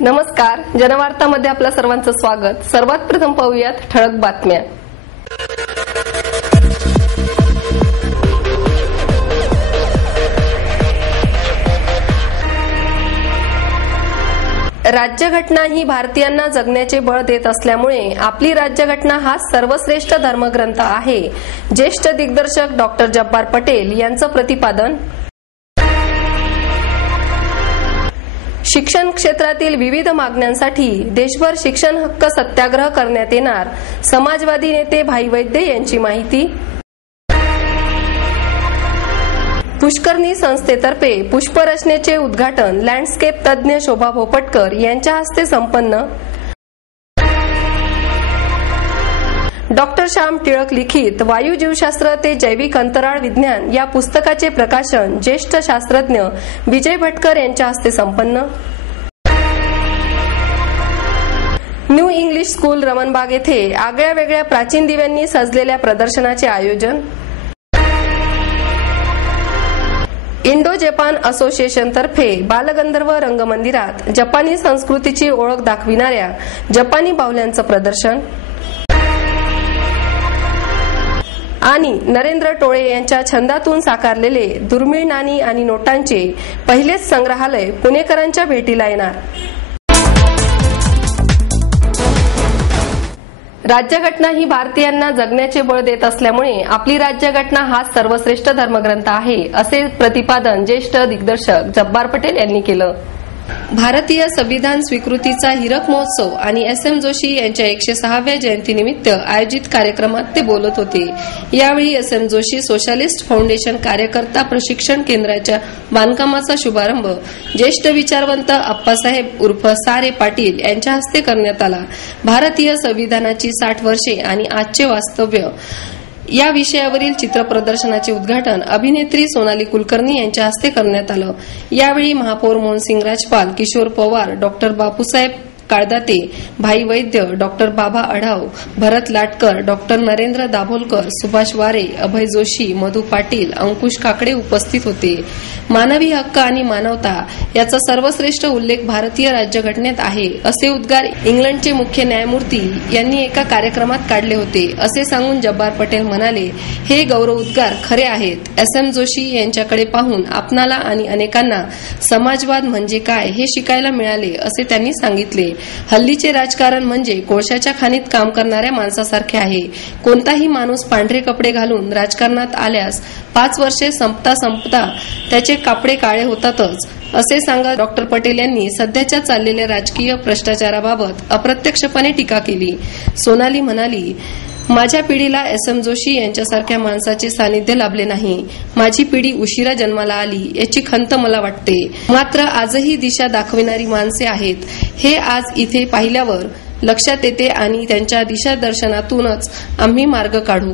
नमस्कार, जनवार्तामध्ये आपल्या सर्वांचं स्वागत। सर्वात प्रथम पाहूयात ठळक बातम्या। राज्यघटना ही भारतीयांना जगण्याचे बळ देत असल्यामुळे आपली राज्यघटना हा सर्वश्रेष्ठ धर्मग्रंथ आहे, ज्येष्ठ दिग्दर्शक डॉक्टर जब्बार पटेल यांचं प्रतिपादन। शिक्षण क्षेत्रातील विविध मागण्यांसाठी देशभर शिक्षण हक्क सत्याग्रह करण्यात येणार, समाजवादी नेते भाई वैद्य यांची माहिती। पुष्करणी संस्थेतर्फे पुष्परचनेचे उद्घाटन लँडस्केप तज्ज्ञ शोभा भोपटकर यांच्या हस्ते संपन्न। डॉक्टर श्याम टिळक लिखित वायू जीवशास्त्र ते जैविक अंतराळ विज्ञान या पुस्तकाचे प्रकाशन ज्येष्ठ शास्त्रज्ञ विजय भटकर यांच्या हस्ते संपन्न। न्यू इंग्लिश स्कूल रमणबाग येथे आगळ्या वेगळ्या प्राचीन दिव्यांनी सजलेल्या प्रदर्शनाचे आयोजन। इंडो जपान असोसिएशन तर्फे बालगंधर्व रंगमंदिरात जपानी संस्कृतीची ओळख दाखविणाऱ्या जपानी बाहुल्यांचं प्रदर्शन। आणि नरेंद्र टोळे यांच्या छंदातून साकारलेले दुर्मिळ नाणी आणि नोटांचे पहिलेच संग्रहालय पुणेकरांच्या भेटीला येणार। राज्यघटना ही भारतीयांना जगण्याचे बळ देत असल्यामुळे आपली राज्यघटना हा सर्वश्रेष्ठ धर्मग्रंथ आहे, असे प्रतिपादन ज्येष्ठ दिग्दर्शक जब्बार पटेल यांनी केलं। भारतीय संविधान स्वीकृतीचा हीरक महोत्सव आणि एस.एम. जोशी यांच्या 106व्या जयंतीनिमित्त आयोजित कार्यक्रमात ते बोलत होते। यावेळी एस.एम. जोशी सोशलिस्ट फाउंडेशन कार्यकर्ता प्रशिक्षण केंद्राच्या बांधकामाचा शुभारंभ ज्येष्ठ विचारवंत अप्पासाहेब उर्फ सारे पाटील यांच्या हस्ते करण्यात आला। भारतीय संविधानाची 60 वर्षे आणि आजचे वास्तव्य या विषयावरील चित्र प्रदर्शनाचे उद्घाटन अभिनेत्री सोनाली कुलकर्णी यांच्या हस्ते करण्यात आलं। यावेळी महापौर मोहनसिंग राजपाल, किशोर पवार, डॉक्टर बापूसाहेब काळदाते, भाई वैद्य, डॉक्टर बाबा अढाव, भरत लाटकर, डॉक्टर नरेंद्र दाभोलकर, सुभाष वारे, अभय जोशी, मधु पाटील, अंकुश काकडे उपस्थित होते। मानवी हक्क आणि मानवता याचा सर्वश्रेष्ठ उल्लेख भारतीय राज्यघटनेत आहे, असे उद्गार इंग्लंडचे मुख्य न्यायमूर्ती यांनी एका कार्यक्रमात काढले होते, असे सांगून जब्बार पटेल म्हणाले, हे गौरव उद्गार खरे आहेत। एस.एम. जोशी यांच्याकडे पाहून आपणाला आणि अनेकांना समाजवाद म्हणजे काय हे शिकायला मिळाले, असे त्यांनी सांगितले। हल्लीचे राजकारण म्हणजे कोळशाच्या खाणीत काम करणाऱ्या माणसासारखे आहे। कोणताही माणूस पांढरे कपडे घालून राजकारणात आल्यास 5 वर्षे संपता त्याचे कापडे काळे होतातच, असे सांगत डॉक्टर पटेल यांनी सध्याच्या चाललेल्या राजकीय भ्रष्टाचाराबाबत अप्रत्यक्षपणे टीका केली। सोनाली म्हणाली, माझ्या पिढीला एस.एम. जोशी यांच्यासारख्या माणसाचे सानिध्य लाभले नाही। माझी पिढी उशिरा जन्माला आली याची खंत मला वाटते, मात्र आजही दिशा दाखविणारी माणसे आहेत हे आज इथे पाहिल्यावर लक्षात येते आणि त्यांच्या दिशादर्शनातूनच आम्ही मार्ग काढू।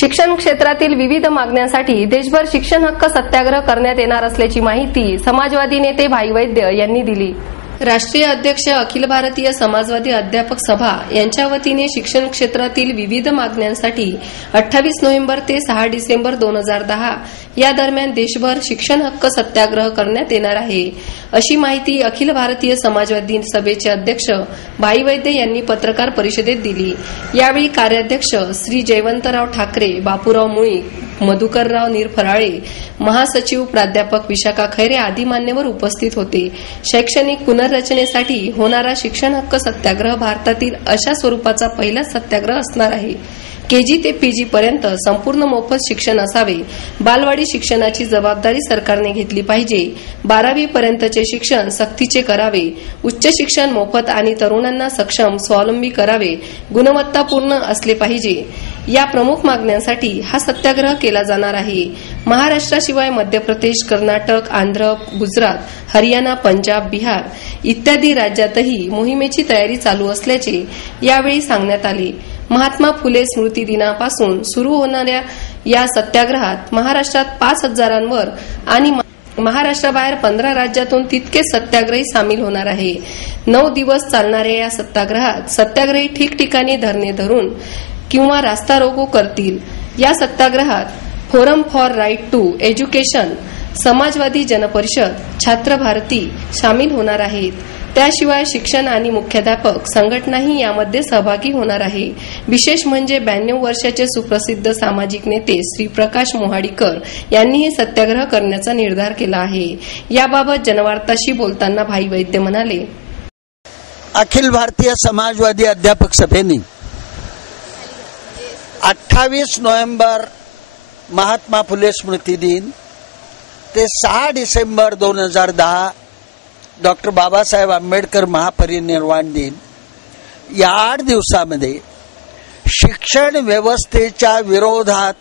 शिक्षण क्षेत्रातील विविध मागण्यांसाठी देशभर शिक्षण हक्क सत्याग्रह करण्यात येणार असल्याची माहिती समाजवादी नेते भाई वैद्य यांनी दिली। राष्ट्रीय अध्यक्ष अखिल भारतीय समाजवादी अध्यापक सभा यांच्या वतीने शिक्षण क्षेत्रातील विविध मागण्यांसाठी 28 नोव्हेंबर ते 6 डिसेंबर 2010 या दरम्यान देशभर शिक्षण हक्क सत्याग्रह करण्यात येणार आहे, अशी माहिती अखिल भारतीय समाजवादी सभेचे अध्यक्ष भाई वैद्य यांनी पत्रकार परिषदेत दिली। यावेळी कार्याध्यक्ष श्री जयवंतराव ठाकरे, बापूराव मुळीक, मधुकरराव निरफराळे, महासचिव प्राध्यापक विशाखा खैरे आदी मान्यवर उपस्थित होते। शैक्षणिक पुनर्रचनेसाठी होणारा शिक्षण हक्क सत्याग्रह भारतातील अशा स्वरूपाचा पहिला सत्याग्रह असणार आहे। केजी ते पीजी पर्यंत संपूर्ण मोफत शिक्षण असावे, बालवाडी शिक्षणाची जबाबदारी सरकारने घेतली पाहिजे, 12वी पर्यंतचे शिक्षण सक्तीचे करावे, उच्च शिक्षण मोफत आणि तरुणांना सक्षम स्वावलंबी करावे, गुणवत्तापूर्ण असले पाहिजे, या प्रमुख मागण्यांसाठी हा सत्याग्रह केला जाणार आहे। महाराष्ट्राशिवाय मध्य प्रदेश, कर्नाटक, आंध्र, गुजरात, हरियाणा, पंजाब, बिहार इत्यादी राज्यातही मोहिमेची तयारी चालू असल्याचे यावेळी सांगण्यात आले। महात्मा फुले स्मृती दिनापासून सुरू होणाऱ्या या सत्याग्रहात महाराष्ट्रात 5,000वर आणि महाराष्ट्राबाहेर 15 राज्यातून तितकेच सत्याग्रही सामील होणार आहे। 9 दिवस चालणाऱ्या या सत्याग्रहात सत्याग्रही ठिकठिकाणी धरणे धरून किंवा रास्ता रोको करतील। या सत्याग्रहात forum for right to education Samajwadi Janparishad, Chhatra Bharati सामील होणार आहेत. त्याशिवाय शिक्षण आणि मुख्याध्यापक संघटनाही यामध्ये सहभागी होणार आहे. विशेष म्हणजे 92 वर्षाचे सुप्रसिद्ध सामाजिक नेते श्री प्रकाश मोहाडीकर यांनीही सत्याग्रह करण्याचा निर्धार केला आहे. याबाबत जनवार्ताशी बोलताना भाई वैद्य म्हणाले, अखिल भारतीय समाजवादी अध्यापक सभेने 28 नोव्हेंबर महात्मा फुले स्मृती दिन ते 6 डिसेंबर 2010 डॉक्टर बाबासाहेब आंबेडकर महापरिनिर्वाण दिन या 8 दिवसामध्ये शिक्षण व्यवस्थेच्या विरोधात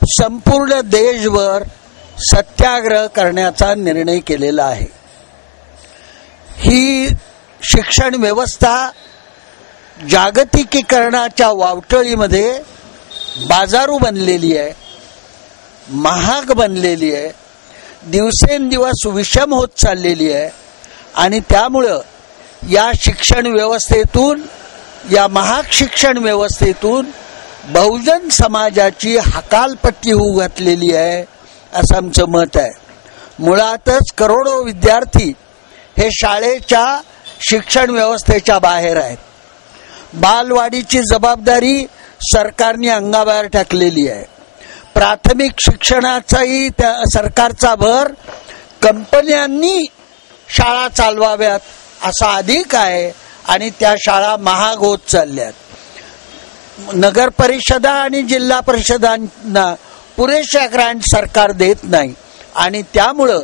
संपूर्ण देशभर सत्याग्रह करण्याचा निर्णय केलेला आहे. ही शिक्षण व्यवस्था जागतिकीकरणाच्या वावटळीमध्ये बाजारू बनलेली आहे, महाग बनलेली आहे, दिवसेंदिवस विषम होत चाललेली आहे. आणि त्यामुळं या शिक्षण व्यवस्थेतून, या महाग शिक्षण व्यवस्थेतून बहुजन समाजाची हकालपट्टी होऊ घातलेली आहे असं आमचं मत आहे. मुळातच करोडो विद्यार्थी हे शाळेच्या शिक्षण व्यवस्थेच्या बाहेर आहेत. बालवाडीची जबाबदारी सरकारने अंगाबाहेर टाकलेली आहे. प्राथमिक शिक्षणाचाही त्या सरकारचा भर कंपन्यांनी शाळा चालवाव्यात असा अधिक आहे आणि त्या शाळा महाग होत चालल्यात. नगर परिषदा आणि जिल्हा परिषदांना पुरेशा ग्रांट सरकार देत नाही आणि त्यामुळं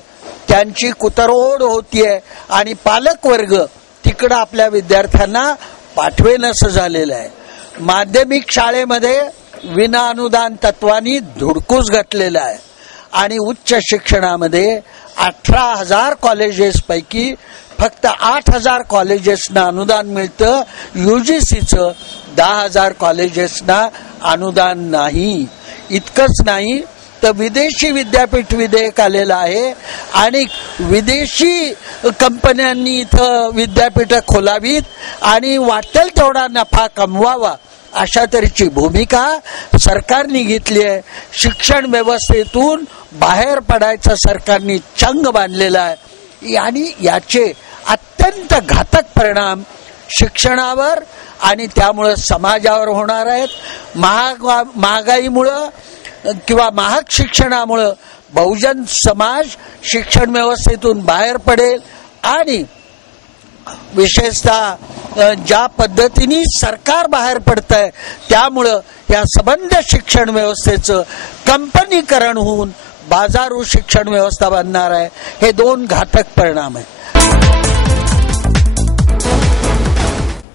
त्यांची कुतरहोड होतीये आणि पालक वर्ग तिकडं आपल्या विद्यार्थ्यांना पाठवेनसं झालेलं आहे. माध्यमिक शाळेमध्ये विना अनुदान तत्वानी धुडकूस घातलेला आहे आणि उच्च शिक्षणामध्ये 18,000 कॉलेजेस पैकी फक्त 8,000 कॉलेजेसना अनुदान मिळतं. UGCचं 10,000 कॉलेजेसना अनुदान नाही. इतकंच नाही तर विदेशी विद्यापीठ विधेयक आलेलं आहे आणि विदेशी कंपन्यांनी इथं विद्यापीठं खोलावीत आणि वाटेल तेवढा नफा कमवावा अशा तऱ्हेची भूमिका सरकारने घेतली आहे. शिक्षण व्यवस्थेतून बाहेर पडायचा सरकारने चंग बांधलेला आहे आणि याचे अत्यंत घातक परिणाम शिक्षणावर आणि त्यामुळे समाजावर होणार आहेत. महागाईमुळं किंवा महाग शिक्षणामुळं बहुजन समाज शिक्षण व्यवस्थेतून बाहेर पडेल आणि विशेषतः ज्या पद्धतीने सरकार बाहेर पडतंय त्यामुळं या सबंध शिक्षण व्यवस्थेचं कंपनीकरण होऊन बाजारू शिक्षण व्यवस्था बनणार आहे. हे 2 घातक परिणाम आहेत.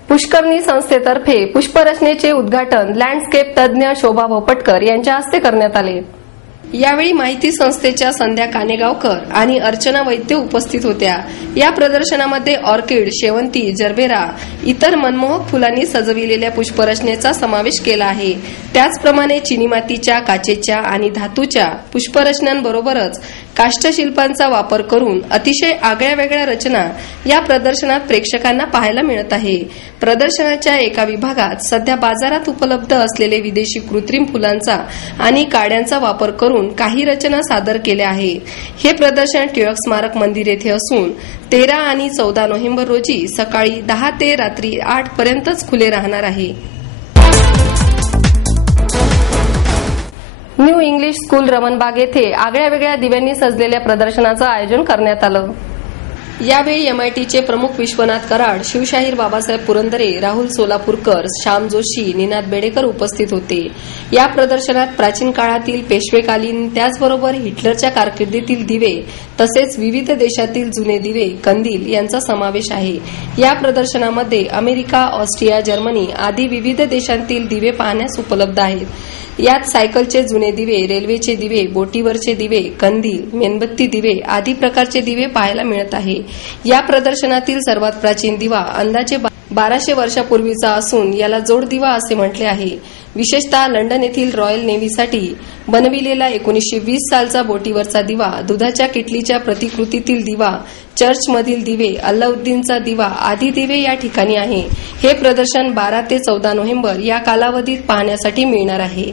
पुष्करणी संस्थेतर्फे पुष्परचनेचे उद्घाटन लँडस्केप तज्ज्ञ शोभा भोपटकर यांच्या हस्ते करण्यात आले. यावेळी माहिती संस्थेच्या संध्या कानेगावकर आणि अर्चना वैद्य उपस्थित होत्या. या प्रदर्शनामध्ये ऑर्किड, शेवंती, जरबेरा इतर मनमोहक फुलांनी सजविलेल्या पुष्परचनेचा समावेश केला आहे. त्याचप्रमाणे चिनीमातीच्या, काचेच्या आणि धातूच्या पुष्परचनांबरोबरच काष्ठशिल्पांचा वापर करून अतिशय आगळ्यावेगळ्या रचना या प्रदर्शनात प्रेक्षकांना पाहायला मिळत आहे. प्रदर्शनाच्या एका विभागात सध्या बाजारात उपलब्ध असलेले विदेशी कृत्रिम फुलांचा आणि काड्यांचा वापर करून काही रचना सादर केल्या आहेत. हे प्रदर्शन टिळक स्मारक मंदिर येथे असून 13 आणि 14 नोव्हेंबर रोजी सकाळी 10 ते रात्री 8 पर्यंतच खुले राहणार आहे. न्यू इंग्लिश स्कूल रमणबाग येथे आगळ्या वेगळ्या दिव्यांनी सजलेल्या प्रदर्शनाचं आयोजन करण्यात आलं. यावेळी MITचे प्रमुख विश्वनाथ कराड, शिवशाहीर बाबासाहेब पुरंदरे, राहुल सोलापूरकर, श्याम जोशी, निनाद बेडेकर उपस्थित होते. या प्रदर्शनात प्राचीन काळातील पेशवेकालीन त्याचबरोबर हिटलरच्या कारकिर्दीतील दिवे तसेच विविध देशातील जुने दिवे, कंदील यांचा समावेश आहे. या प्रदर्शनामध्ये अमेरिका, ऑस्ट्रिया, जर्मनी आदी विविध देशांतील दिवे पाहण्यास उपलब्ध आहेत. यात सायकलचे जुने दिवे, रेल्वेचे दिवे, बोटीवरचे दिवे, कंदील, मेणबत्ती दिवे आदी प्रकारचे दिवे पाहायला मिळत आहे. या प्रदर्शनातील सर्वात प्राचीन दिवा अंदाजे 1200 वर्षापूर्वीचा असून याला जोडदिवा असे म्हटले आहे. विशेषतः लंडन येथील रॉयल नेव्हीसाठी बनविलेला 1920 सालचा बोटीवरचा दिवा, दुधाच्या किटलीच्या प्रतिकृतीतील दिवा, चर्चमधील दिवे, अल्लाउद्दीनचा दिवा आदी दिवे या ठिकाणी आहे. हे प्रदर्शन 12 ते 14 नोव्हेंबर या कालावधीत पाहण्यासाठी मिळणार आहे.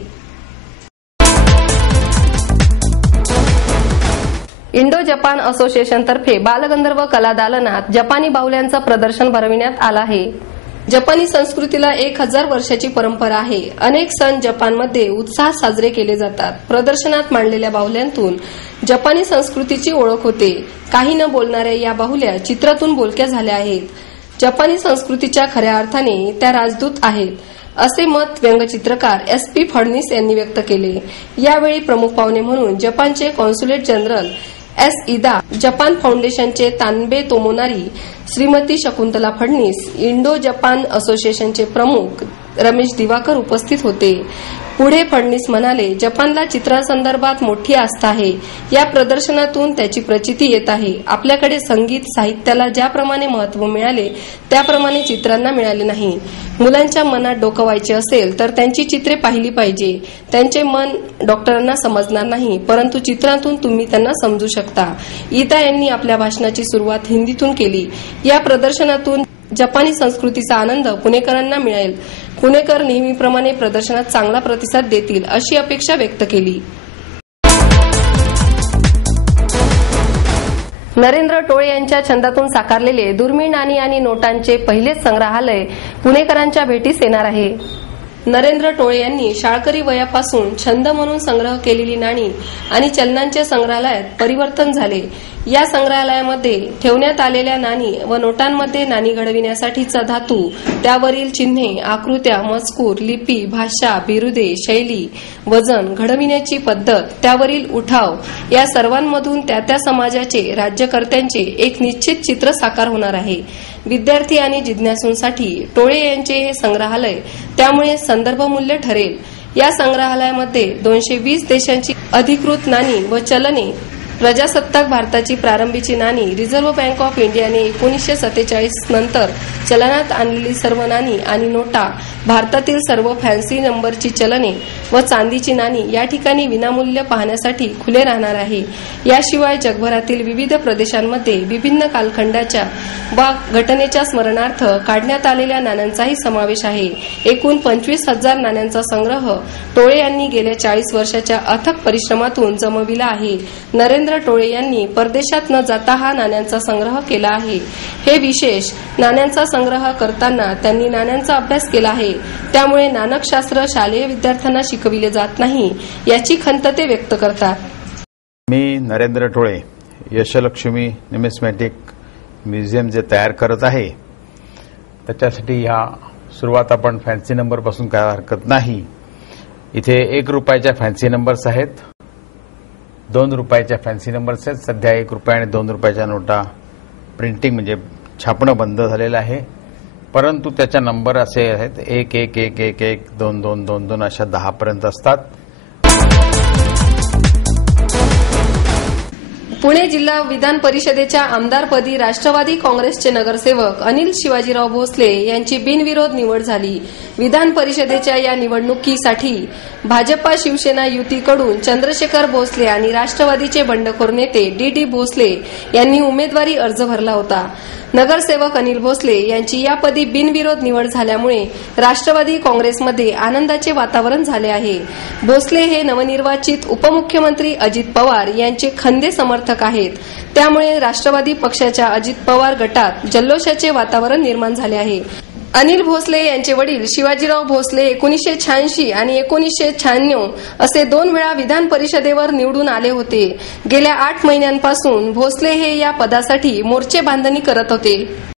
इंडो जपान असोसिएशन तर्फे बालगंधर्व कला दालनात जपानी बाहुल्यांचं प्रदर्शन भरविण्यात आलं आहे. जपानी संस्कृतीला 1000 वर्षाची परंपरा आहे. अनेक सण जपानमध्ये उत्साहात साजरे केले जातात. प्रदर्शनात मांडलेल्या बाहुल्यांतून जपानी संस्कृतीची ओळख होते. काही न बोलणाऱ्या या बाहुल्या चित्रातून बोलक्या झाल्या आहेत. जपानी संस्कृतीच्या खऱ्या अर्थाने त्या राजदूत आहेत, असे मत व्यंगचित्रकार SP फडणीस यांनी व्यक्त केले. यावेळी प्रमुख पाहुणे म्हणून जपानचे कॉन्सुलेट जनरल इदा, जपान फाउंडेशनचे तानबे तोमोनारी, श्रीमती शकुंतला फडणीस, इंडो जपान असोसिएशनचे प्रमुख रमेश दिवाकर उपस्थित होते. पुढे फडणीस म्हणाले, जपानला चित्रासंदर्भात मोठी आस्था आहे. या प्रदर्शनातून त्याची प्रचिती येत आहे. आपल्याकडे संगीत साहित्याला ज्याप्रमाणे महत्त्व मिळाले त्याप्रमाणे चित्रांना मिळाले नाही. मुलांच्या मनात डोकवायचे असेल तर त्यांची चित्रे पाहिली पाहिजे. त्यांचे मन डॉक्टरांना समजणार नाही, परंतु चित्रातून तुम्ही त्यांना समजू शकता. इदा यांनी आपल्या भाषणाची सुरुवात हिंदीतून केली. या प्रदर्शनातून जपानी संस्कृतीचा आनंद पुणेकरांना मिळेल. पुणेकर नेहमीप्रमाणे प्रदर्शनात चांगला प्रतिसाद देतील अशी अपेक्षा व्यक्त केली. नरेंद्र टोळे यांच्या छंदातून साकारलेले दुर्मिळ नाणी आणि नोटांचे पहिलेच संग्रहालय पुणेकरांच्या भेटीस येणार आहे. नरेंद्र टोळे यांनी शाळकरी वयापासून छंद म्हणून संग्रह केलेली नाणी आणि चलनांचे संग्रहालयात परिवर्तन झाले. या संग्रहालयामध्ये ठेवण्यात आलेल्या नाणी व नोटांमध्ये नाणी घडविण्यासाठीचा धातू, त्यावरील चिन्हे, आकृत्या, मजकूर, लिपी, भाषा, बिरुदे, शैली, वजन, घडविण्याची पद्धत, त्यावरील उठाव या सर्वांमधून त्या समाजाचे, राज्यकर्त्यांचे एक निश्चित चित्र साकार होणार आहे. विद्यार्थी आणि जिज्ञासूंसाठी टोळे यांचे हे संग्रहालय त्यामुळे संदर्भ मूल्य ठरेल. या संग्रहालयामध्ये 220 देशांची अधिकृत नाणी व चलने, प्रजासत्ताक भारताची प्रारंभीची नाणी, रिझर्व्ह बँक ऑफ इंडियाने 1947 नंतर चलनात आणलेली सर्व नाणी आणि नोटा, भारतातील सर्व फॅन्सी नंबरची चलने व चांदीची नाणी या ठिकाणी विनामूल्य पाहण्यासाठी खुले राहणार आहे. याशिवाय जगभरातील विविध प्रदेशांमध्ये विभिन्न कालखंडाच्या वा घटनेच्या स्मरणार्थ काढण्यात आलेल्या नाण्यांचाही समावेश आहे. एकूण 25,000 नाण्यांचा संग्रह टोळे यांनी गेल्या 40 वर्षाच्या अथक परिश्रमातून जमविला आहे. नरेंद्र टोळे यांनी परदेशात न जाता हा नाण्यांचा संग्रह केला आहे. हे विशेष. नाण्यांचा संग्रह करताना त्यांनी नाण्यांचा अभ्यास केला आहे. त्यामुळे नाणकशास्त्र शालेय विद्यार्थ्यांना शिकविले जात नाही याची खंत ते व्यक्त करतात. मी नरेंद्र टोळे यशलक्ष्मी न्यूमिस्मॅटिक म्युझियम जे तयार करत आहे त्याच्यासाठी ह्या सुरुवात आपण फॅन्सी नंबर पासून काय हरकत नाही. इथे 1 रुपयाच्या फॅन्सी नंबर्स आहेत, 2 रुपयाच्या फॅन्सी नंबर्स आहेत. सध्या 1 रुपया आणि 2 रुपयाच्या नोटा प्रिंटिंग म्हणजे छापणं बंद झालेलं आहे, परंतु त्याच्या नंबर असे आहेत 1 1 1 1 1 2 2 2 2 अशा 10 पर्यंत असतात. पुणे जिल्हा विधान परिषदेच्या आमदारपदी राष्ट्रवादी काँग्रेसचे नगरसेवक अनिल शिवाजीराव भोसले यांची बिनविरोध निवड झाली. विधान परिषदेच्या या निवडणुकीसाठी भाजपा शिवसेना युतीकडून चंद्रशेखर भोसले आणि राष्ट्रवादीचे बंडखोर नेते DD भोसले यांनी उमेदवारी अर्ज भरला होता. नगरसेवक अनिल भोसले यांची यापदी बिनविरोध निवड झाल्यामुळे राष्ट्रवादी काँग्रेसमध्ये आनंदाचे वातावरण झाले आहे. भोसले हे नवनिर्वाचित उपमुख्यमंत्री अजित पवार यांचे खंदे समर्थक आहेत. त्यामुळे राष्ट्रवादी पक्षाच्या अजित पवार गटात जल्लोषाचे वातावरण निर्माण झाले आहे. अनिल भोसले यांचे वडील शिवाजीराव भोसले 1986 आणि 1996 असे 2 वेळा विधान परिषदेवर निवडून आले होते. गेल्या 8 महिन्यांपासून भोसले हे या पदासाठी मोर्चे बांधणी करत होते.